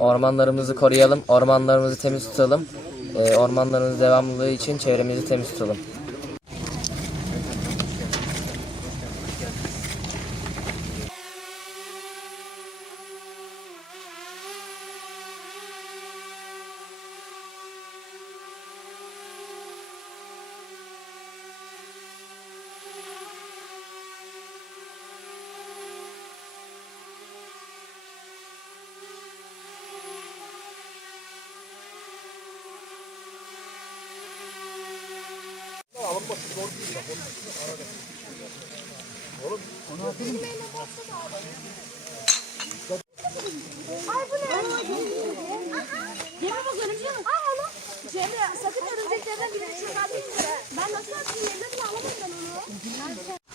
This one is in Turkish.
Ormanlarımızı koruyalım, ormanlarımızı temiz tutalım. Ee, ormanlarımızın devamlılığı için çevremizi temiz tutalım. Ay bu ne? Cemre bak örümceğe bak. Aa oğlum. Cemre sakın örümceklerden birini çıkartayım. Ben nasıl atayım? Yerine bile alamam ben onu.